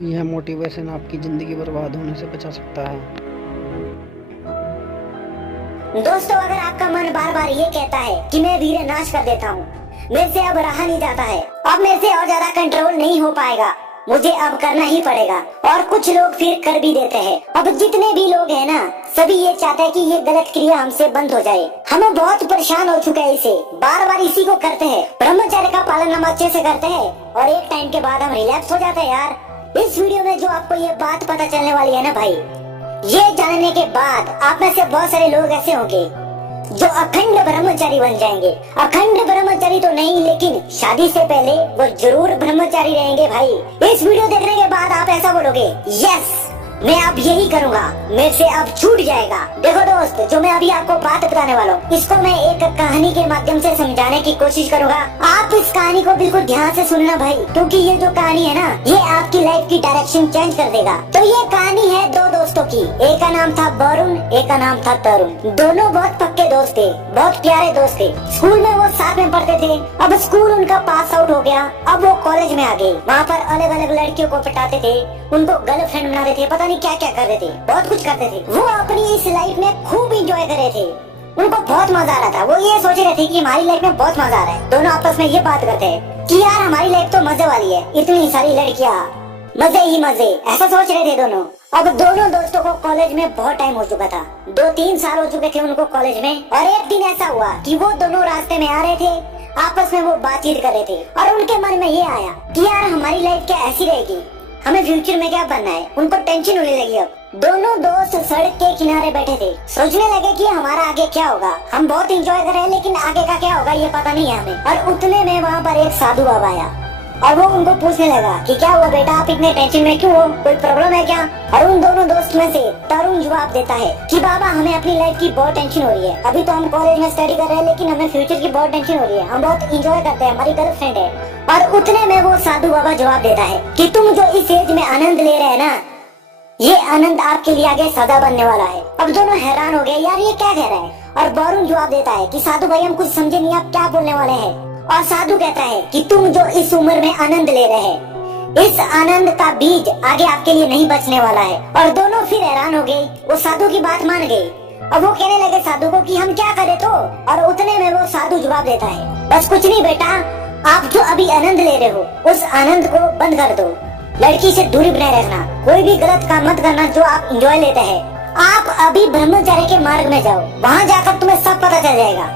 यह मोटिवेशन आपकी जिंदगी बर्बाद होने से बचा सकता है। दोस्तों, अगर आपका मन बार बार ये कहता है कि मैं धीरे नाश कर देता हूँ, मेरे से अब रहा नहीं जाता है, अब मेरे से और ज्यादा कंट्रोल नहीं हो पाएगा, मुझे अब करना ही पड़ेगा, और कुछ लोग फिर कर भी देते हैं। अब जितने भी लोग हैं ना, सभी ये चाहते हैं कि ये गलत क्रिया हमसे बंद हो जाए। हम बहुत परेशान हो चुके हैं इसे, बार बार इसी को करते हैं। ब्रह्मचर्य का पालन हम अच्छे से करते हैं और एक टाइम के बाद हम रिलैक्स हो जाते हैं यार। इस वीडियो में जो आपको ये बात पता चलने वाली है ना भाई, ये जानने के बाद आप में से बहुत सारे लोग ऐसे होंगे जो अखंड ब्रह्मचारी बन जाएंगे। अखंड ब्रह्मचारी तो नहीं, लेकिन शादी से पहले वो जरूर ब्रह्मचारी रहेंगे भाई। इस वीडियो देखने के बाद आप ऐसा बोलोगे, यस मैं अब यही करूँगा, मेरे से अब छूट जाएगा। देखो दोस्त, जो मैं अभी आपको बात बताने वाला हूँ, इसको मैं एक कहानी के माध्यम से समझाने की कोशिश करूँगा। आप इस कहानी को बिल्कुल ध्यान से सुनना भाई, क्योंकि ये जो कहानी है ना, ये आपकी लाइफ की डायरेक्शन चेंज कर देगा। तो ये कहानी है दो दोस्तों की, एक का नाम था वरुण, एक का नाम था तरुण। दोनों बहुत पक्के दोस्त थे, बहुत प्यारे दोस्त थे। स्कूल में वो साथ में पढ़ते थे। अब स्कूल उनका पास आउट हो गया, अब वो कॉलेज में आ गए। वहाँ पर अलग अलग लड़कियों को पटाते थे, उनको गर्लफ्रेंड बनाते थे, पता नहीं क्या क्या कर रहे थे, बहुत कुछ करते थे। वो अपनी इस लाइफ में खूब एंजॉय कर रहे थे, उनको बहुत मजा आ रहा था। वो ये सोच रहे थे कि हमारी लाइफ में बहुत मजा आ रहा है। दोनों आपस में ये बात करते हैं कि यार हमारी लाइफ तो मजे वाली है, इतनी सारी लड़कियां, मजे ही मजे, ऐसा सोच रहे थे दोनों। अब दोनों दोस्तों को कॉलेज में बहुत टाइम हो चुका था, 2-3 साल हो चुके थे उनको कॉलेज में। और एक दिन ऐसा हुआ कि वो दोनों रास्ते में आ रहे थे, आपस में वो बातचीत कर रहे थे और उनके मन में ये आया कि यार हमारी लाइफ क्या ऐसी रहेगी, हमें फ्यूचर में क्या बनना है। उनको टेंशन होने लगी। अब दोनों दोस्त सड़क के किनारे बैठे थे, सोचने लगे कि हमारा आगे क्या होगा। हम बहुत एंजॉय कर रहे हैं, लेकिन आगे का क्या होगा ये पता नहीं है हमें। और उतने में वहाँ पर एक साधु बाबा आया और वो उनको पूछने लगा कि क्या हुआ बेटा, आप इतने टेंशन में क्यों हो, कोई प्रॉब्लम है क्या। और उन दोनों दोस्त में से तरुण जवाब देता है कि बाबा हमें अपनी लाइफ की बहुत टेंशन हो रही है। अभी तो हम कॉलेज में स्टडी कर रहे हैं, लेकिन हमें फ्यूचर की बहुत टेंशन हो रही है। हम बहुत एंजॉय करते हैं, हमारी गर्लफ्रेंड है। और उतने में वो साधु बाबा जवाब देता है कि तुम जो इस एज में आनंद ले रहे हैं ना, ये आनंद आपके लिए आगे सदा बनने वाला है। अब दोनों हैरान हो गए, यार ये क्या कह रहा है। और वरुण जवाब देता है कि साधु भाई हम कुछ समझे नहीं, आप क्या बोलने वाले हैं। और साधु कहता है कि तुम जो इस उम्र में आनंद ले रहे हैं, इस आनंद का बीज आगे आपके लिए नहीं बचने वाला है। और दोनों फिर हैरान हो गए, वो साधु की बात मान गए। अब वो कहने लगे साधु को कि हम क्या करें तो। और उतने में वो साधु जवाब देता है, बस कुछ नहीं बेटा, आप जो अभी आनंद ले रहे हो उस आनंद को बंद कर दो, लड़की से दूरी बनाए रखना, कोई भी गलत काम मत करना जो आप एंजॉय लेते हैं। आप अभी ब्रह्मचर्य के मार्ग में जाओ, वहाँ जाकर तुम्हें सब पता चल जाएगा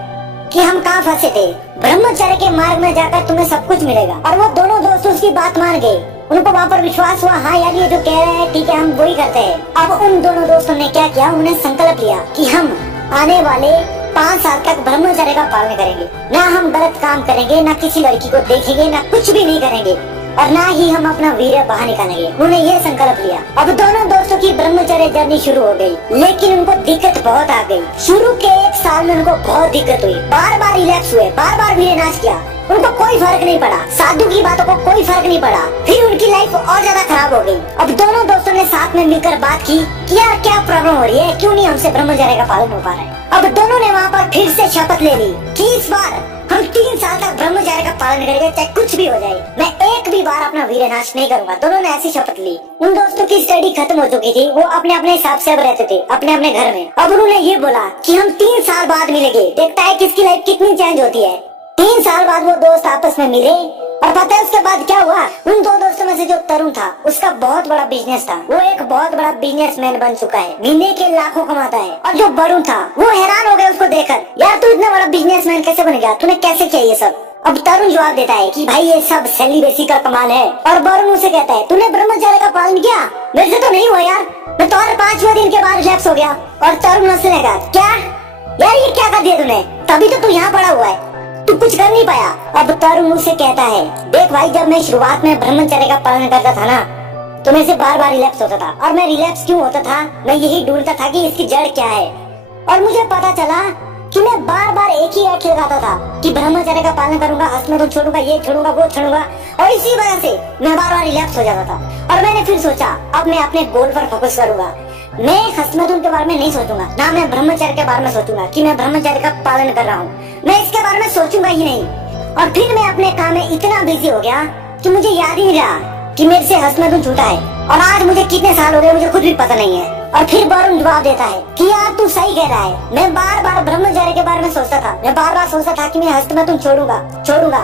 कि हम कहाँ फंसे थे। ब्रह्मचर्य के मार्ग में जाकर तुम्हें सब कुछ मिलेगा। और वो दोनों दोस्त उसकी बात मान गए, उनको वहाँ पर विश्वास हुआ, हाँ यार ये जो कह रहे हैं ठीक है, हम वही करते हैं। अब उन दोनों दोस्तों ने क्या किया, उन्हें संकल्प लिया कि हम आने वाले 5 साल तक ब्रह्मचर्य का पालन करेंगे, ना हम गलत काम करेंगे, ना किसी लड़की को देखेंगे, ना कुछ भी नहीं करेंगे, और ना ही हम अपना वीर्य बाहर निकालेंगे। उन्होंने ये संकल्प लिया। अब दोनों दोस्तों की ब्रह्मचर्य जर्नी शुरू हो गई, लेकिन उनको दिक्कत बहुत आ गई। शुरू के 1 साल में उनको बहुत दिक्कत हुई, बार बार रिलैक्स हुए, बार बार वीर्य नाश किया, उनको कोई फर्क नहीं पड़ा, साधु की बातों को कोई फर्क नहीं पड़ा। फिर उनकी लाइफ और ज्यादा खराब हो गई। अब दोनों दोस्तों ने साथ में मिलकर बात की कि यार क्या प्रॉब्लम हो रही है, क्यों नहीं हमसे ब्रह्मचर्य का पालन हो पा रहा है। अब दोनों ने वहाँ पर फिर से शपथ ले ली कि इस बार हम 3 साल तक ब्रह्मचर्य का पालन करेंगे, चाहे कुछ भी हो जाए, मैं एक भी बार अपना वीर्य नाश नहीं करूंगा। दोनों ने ऐसी शपथ ली। उन दोस्तों की स्टडी खत्म हो चुकी थी, वो अपने अपने हिसाब से अब रहते थे, अपने अपने घर में। अब उन्होंने ये बोला कि हम 3 साल बाद मिलेंगे, देखता है किसकी लाइफ कितनी चेंज होती है। 3 साल बाद वो दोस्त आपस में मिले, और पता है उसके बाद क्या हुआ। उन 2 दोस्तों में से जो तरुण था, उसका बहुत बड़ा बिजनेस था, वो एक बहुत बड़ा बिजनेसमैन बन चुका है, महीने के लाखों कमाता है। और जो वरुण था वो हैरान हो गया उसको देखकर, यार तू इतना बड़ा बिजनेसमैन कैसे बन गया, तूने कैसे किया ये सब। अब तरुण जवाब देता है कि भाई ये सब सेलिब्रेसी का कमाल है। और वरुण उसे कहता है तूने ब्रह्मचर्य का पालन किया, मेरे से तो नहीं हुआ यार, मैं तो और 5वें दिन के बाद रिलैक्स हो गया। और तरुण हंसने लगा, क्या यार ये क्या कर दिया तूने, तभी तो तू यहाँ पड़ा हुआ है, तू कुछ कर नहीं पाया। अब तरुण उसे कहता है, देख भाई जब मैं शुरुआत में ब्रह्मचर्य का पालन करता था ना, तो मैं से बार बार रिलैक्स होता था। और मैं रिलैक्स क्यों होता था, मैं यही ढूंढता था कि इसकी जड़ क्या है। और मुझे पता चला कि मैं बार बार एक ही अर्थ लगाता था कि ब्रह्मचर्य का पालन करूंगा, हंसना तो छोड़ूंगा, ये छोड़ूंगा, वो छोड़ूंगा, और इसी वजह से मैं बार बार रिलैक्स हो जाता था। और मैंने फिर सोचा अब मैं अपने गोल पर फोकस करूंगा, मैं हसमतुल के बारे में नहीं सोचूंगा, ना मैं ब्रह्मचर्य के बारे में सोचूंगा कि मैं ब्रह्मचर्य का पालन कर रहा हूँ, मैं इसके बारे में सोचूंगा ही नहीं। और फिर मैं अपने काम में इतना बिजी हो गया कि मुझे याद ही नहीं रहा कि मेरे से हस्तमैथुन छूटा है, और आज मुझे कितने साल हो गए मुझे खुद भी पता नहीं है। और फिर वरुण जवाब देता है कि यार तू सही कह रहा है, मैं बार बार ब्रह्मचर्य के बारे में सोचता था, मैं बार बार सोचता था कि मैं हस्तमैथुन छोड़ूंगा,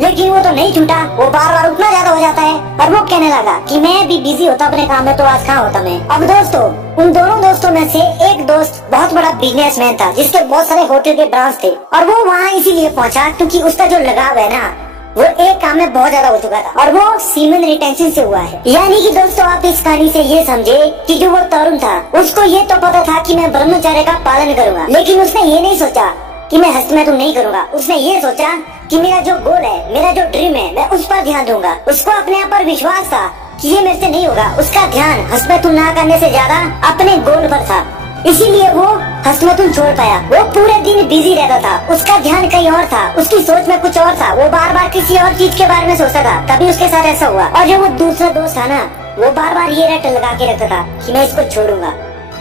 लेकिन वो तो नहीं छूटा, वो बार बार उतना ज्यादा हो जाता है। और वो कहने लगा कि मैं भी बिजी होता अपने काम में तो आज कहाँ होता मैं। अब दोस्तों, उन दोनों दोस्तों में से एक दोस्त बहुत बड़ा बिजनेसमैन था जिसके बहुत सारे होटल के ब्रांच थे, और वो वहाँ इसीलिए पहुँचा क्योंकि उसका जो लगाव है ना वो एक काम में बहुत ज्यादा हो चुका था, और वो सीमेन रिटेंशन से हुआ है। यानी कि दोस्तों आप इस कहानी से ये समझे कि जो वो तरुण था उसको ये तो पता था कि मैं ब्रह्मचर्य का पालन करूंगा, लेकिन उसने ये नहीं सोचा कि मैं हस्तमैथुन नहीं करूंगा। उसने ये सोचा कि मेरा जो गोल है, मेरा जो ड्रीम है, मैं उस पर ध्यान दूंगा। उसको अपने आप पर विश्वास था कि ये मेरे से नहीं होगा। उसका ध्यान हस्तमैथुन ना करने से ज्यादा अपने गोल पर था, इसीलिए वो हस्तमैथुन छोड़ पाया। वो पूरे दिन बिजी रहता था, उसका ध्यान कहीं और था, उसकी सोच में कुछ और था, वो बार बार किसी और चीज के बारे में सोचता था। तभी उसके साथ ऐसा हुआ। और जो वो दूसरा दोस्त था ना, वो बार बार ये रट लगा के रखता था कि मैं इसको छोड़ूंगा,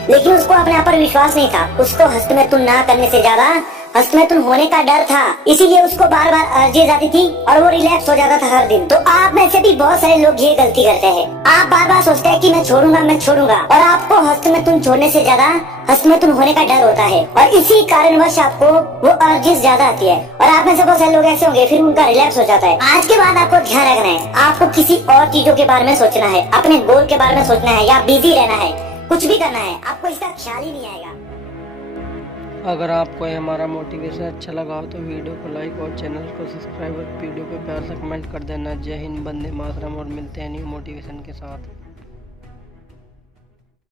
लेकिन उसको अपने आप पर विश्वास नहीं था। उसको हस्तमैथुन ना करने से ज्यादा हस्तमैथुन होने का डर था, इसीलिए उसको बार बार अर्जीज आती थी और वो रिलैक्स हो जाता था हर दिन। तो आप में से भी बहुत सारे लोग ये गलती करते हैं, आप बार बार सोचते हैं कि मैं छोड़ूंगा, और आपको हस्तमैथुन छोड़ने से ज्यादा हस्तमैथुन होने का डर होता है, और इसी कारणवश आपको वो अर्जीज ज्यादा आती है। और आप में से बहुत सारे लोग ऐसे होंगे फिर उनका रिलैक्स हो जाता है। आज के बाद आपको ध्यान रखना है, आपको किसी और चीजों के बारे में सोचना है, अपने गोल के बारे में सोचना है, या बिजी रहना है, कुछ भी करना है, आपको इसका ख्याल ही नहीं आएगा। अगर आपको ये हमारा मोटिवेशन अच्छा लगा हो तो वीडियो को लाइक और चैनल को सब्सक्राइब और वीडियो को प्यार से कमेंट कर देना। जय हिंद, वंदे मातरम, और मिलते हैं न्यू मोटिवेशन के साथ।